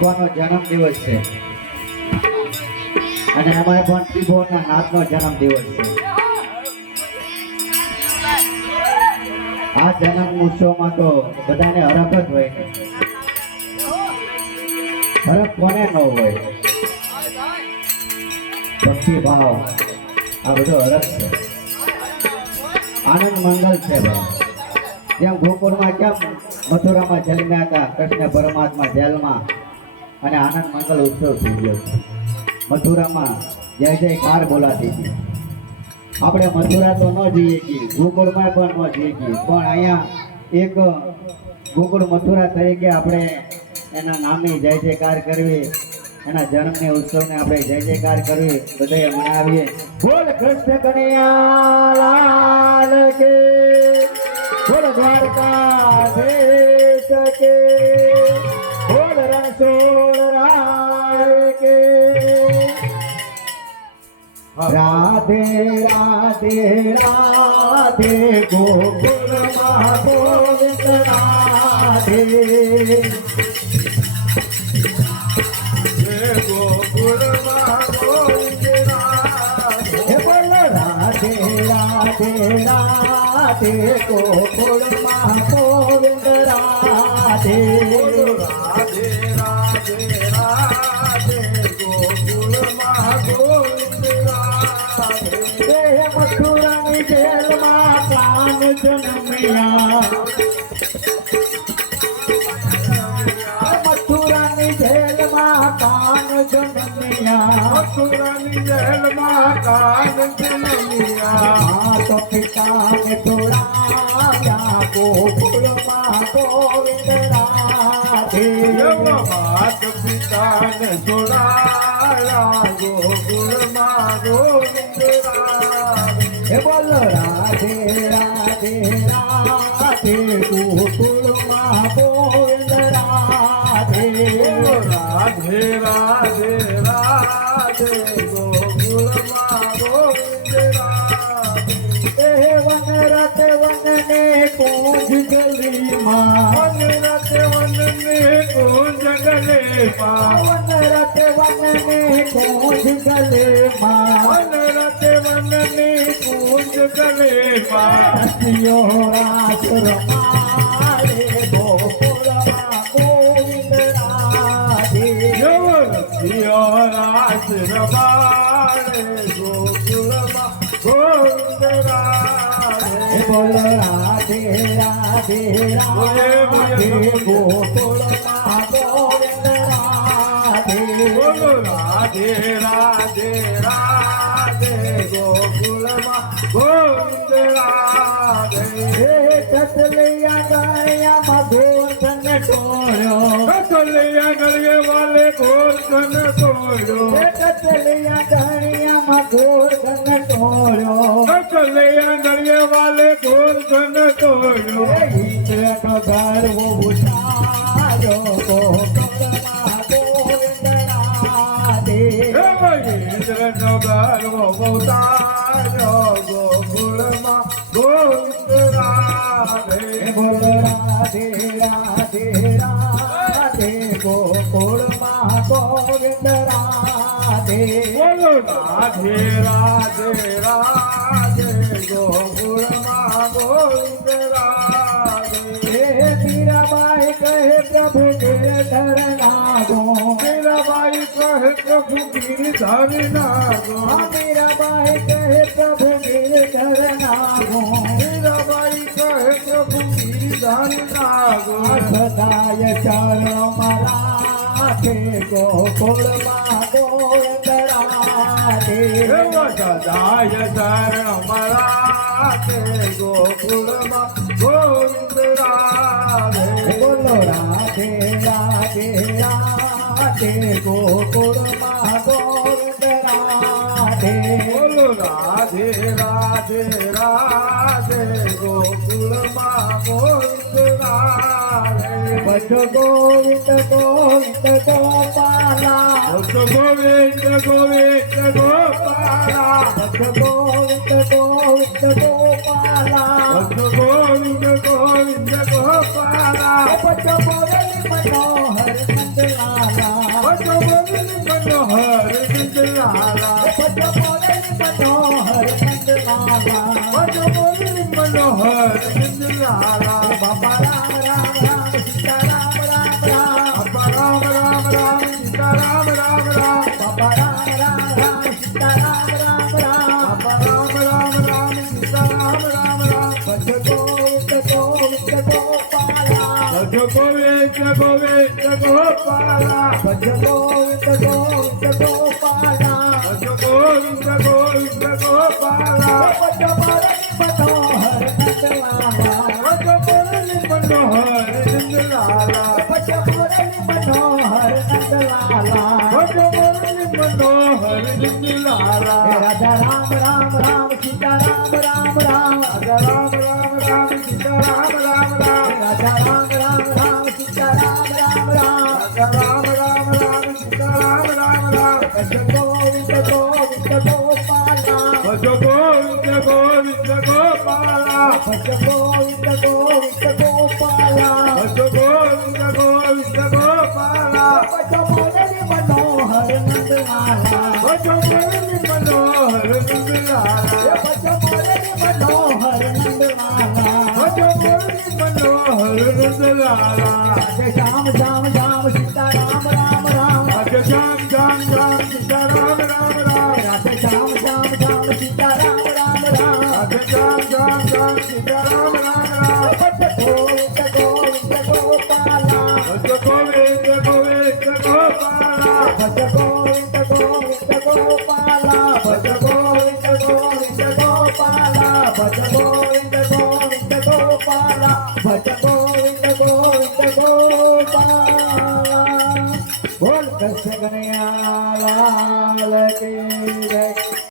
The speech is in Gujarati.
ભગવાનનો જન્મ દિવસ છે અને અમારે પણ ત્રિભુવનના નાથનો જન્મ દિવસ છે. આ જન્મ ઉત્સવમાં તો બધાને હરખ જ હોય ને. હરખ કોને ન હોય? ભક્તિ ભાવ આ બધો હરખ છે. આનંદ મંગલ છે ભાઈ. જેમ ગોકુળમાં કેમ મથુરામાં જન્મ્યા હતા કૃષ્ણ પરમાત્મા જેલમાં અને આનંદ મંગલ ઉત્સવ થઈ ગયો. મથુરામાં જય જયકાર બોલાતી હતી. આપણે મથુરા તો ન જઈએ છીએ, ગોકુળમાં પણ ન જઈએ છીએ, પણ અહીંયા એક ગોકુળ મથુરા તરીકે આપણે એના નામે જય જયકાર કરવી, એના જન્મની ઉત્સવને આપણે જય જયકાર કરવી, બધાએ મનાવીએ. બોલ કૃષ્ણ કનૈયા લાલ કે, બોલ દ્વારકાધીશ કે, બોલ રણછોડ રાય કે. રાધે રાધે રાધે ગોકુળમાં ગોવિંદ રાધે. ગોકુળમાં ગોવિંદ રાધે. બોલ રાધે રાધે રાધે ગોકુળમાં ગોવિંદ રાધે. રાધે રાધે રાધે ગોકુળમાં ગોવિંદ રાધે. મથુરાની જેલમાં કાન જન્મ્યા, મથુરાની જેલમાં કાન જન્મ્યા, મથુરાની જેલમાં કાન જન્મ્યા. તો પિતાને છોડાયા ગોકુળમાં ગોવિંદ રાધે. માત પિતાને છોડાયા ગોકુળમાં ગોવિંદ રાધે. બોલ રાધે રાધે રાધે ગોકુળમાં ગોવિંદ રાધે. રાધે રાધે રાધે ગોકુળમાં ગોવિંદ રાધે. વન રથ વનને કુંજ ગલીમાં, વન રથ વનને કુંજ ગલીમાં, વન રથ વનને કુંજ ગલીમાં, વન રથ વનને કુંજ ગલીમાં. હસ્તીઓ રાસ રમાડે ગોકુળમાં ગોવિંદ રાધે. હસ્તીઓ રાસ રમાડે ગોકુળમાં ગોવિંદ રાધે. બોલ રાધે રાધે રાધે ગોકુળમાં ગોવિંદ રાધે. બોલ રાધે રાધે રાધે ગોકુળમાં ગોવિંદ રાધે. કસલિયા ગળિયામાં ગોરધન ટોળ્યો, કસલિયા ગળિયા વાલે ગોરધન ટોળ્યો, કસલિયા ગળિયામાં ગોરધન ટોળ્યો, કસલિયા ગળિયા વાલે ગોરધન ટોળ્યો. ઇન્દ્રનો ગર્વ ઉઠાયો ગોકુળમાં ગોવિંદ રાધે. ઇન્દ્રનો ગર્વ ઉઠાયો ગોકુળમાં ગોવિંદ રાધે. બોલ રાધે રાધે રાધે ગોકુળમાં ગોવિંદ રાધે. બોલ રાધે રાધે રાધે ગોકુળમાં ગોવિંદ રાધે. મીરાબાઈ કહે પ્રભુ ગિરધર નાગો, મીરાબાઈ કહે પ્રભુ ગિરધર નાગો, મીરાબાઈ કહે પ્રભુ ગિરધર નાગો, મીરાબાઈ કહે પ્રભુ ગિરધર નાગો. સદાય ચરણમાં રાખે ગોકુળમાં ગોવિંદ રાધે. સદાય ચરણમાં રાખે ગોકુળમાં ગોવિંદ રાધે. બોલો રાધે રાધે રાધે ગોકુળમાં ગોવિંદ રાધે. બોલો રાધે રાધે રાધે ગોકુળમાં ગોવિંદ રાધે. બજો ગોવિંદ ગોવિંદ ગોપાલા, બજો ગોવિંદ ગોવિંદ ગોપાલા, બજો ગોવિંદ ગોવિંદ ગોપાલા, બજો ગોવિંદ ગોવિંદ ગોપાલા. બજો ગોવિંદ મનોહર નંદલાલ भज मोरली मनोहर नंदलाला भज मोरली मनोहर नंदलाला भज मोरली मनोहर नंदलाला बाबा राम राम राम सीता राम राम राम बाबा राम राम राम सीता राम राम राम बाबा राम राम राम सीता राम राम राम बाबा राम राम राम सीता राम राम राम भज गोविंद गोविंद गोपाला भज गोविंद गोविंद गोपाला भज गोविंद गोविंद गोपाला भज गोविंद गोविंद गोपाला भज मोरली मनोहर नंदलाला भज मोरली मनोहर नंदलाला भज मोरली मनोहर नंदलाला भज मोरली मनोहर नंदलाला हे राजा राम राम राम सीता राम राम राम राजा राम राम राम सीता राम राम राम राजा राम राम राम सीता राम राम राम राजा राम राम राम सीता राम राम राम भज गोविंद गोविंद गोपाला भज गोविंद गोविंद गोपाला भज गोविंद गोविंद गोपाला भज गोविंद गोविंद गोपाला भज मोरली मनोहर नंदलाला भज मोरली मनोहर नंदलाला भज मोरली मनोहर नंदलाला भज मोरली मनोहर नंदलाला राधे श्याम श्याम श्याम सीता राम राम राम भज श्याम श्याम श्याम सीता राम राम राम राधे श्याम श्याम श्याम सीता राम राम राम भज श्याम श्याम श्याम सीता राम राम राम भज गोविंद गोविंद गोपाला भज गोविंद गोविंद गोपाला भज गोविंद गोविंद गोपाला भज गोविंद गोविंद गोपाला भज गोविंद गोविंद गोपाला भज गोविंद गोविंद गोपाला बोल कृष्ण कन्हैया लाल की जय।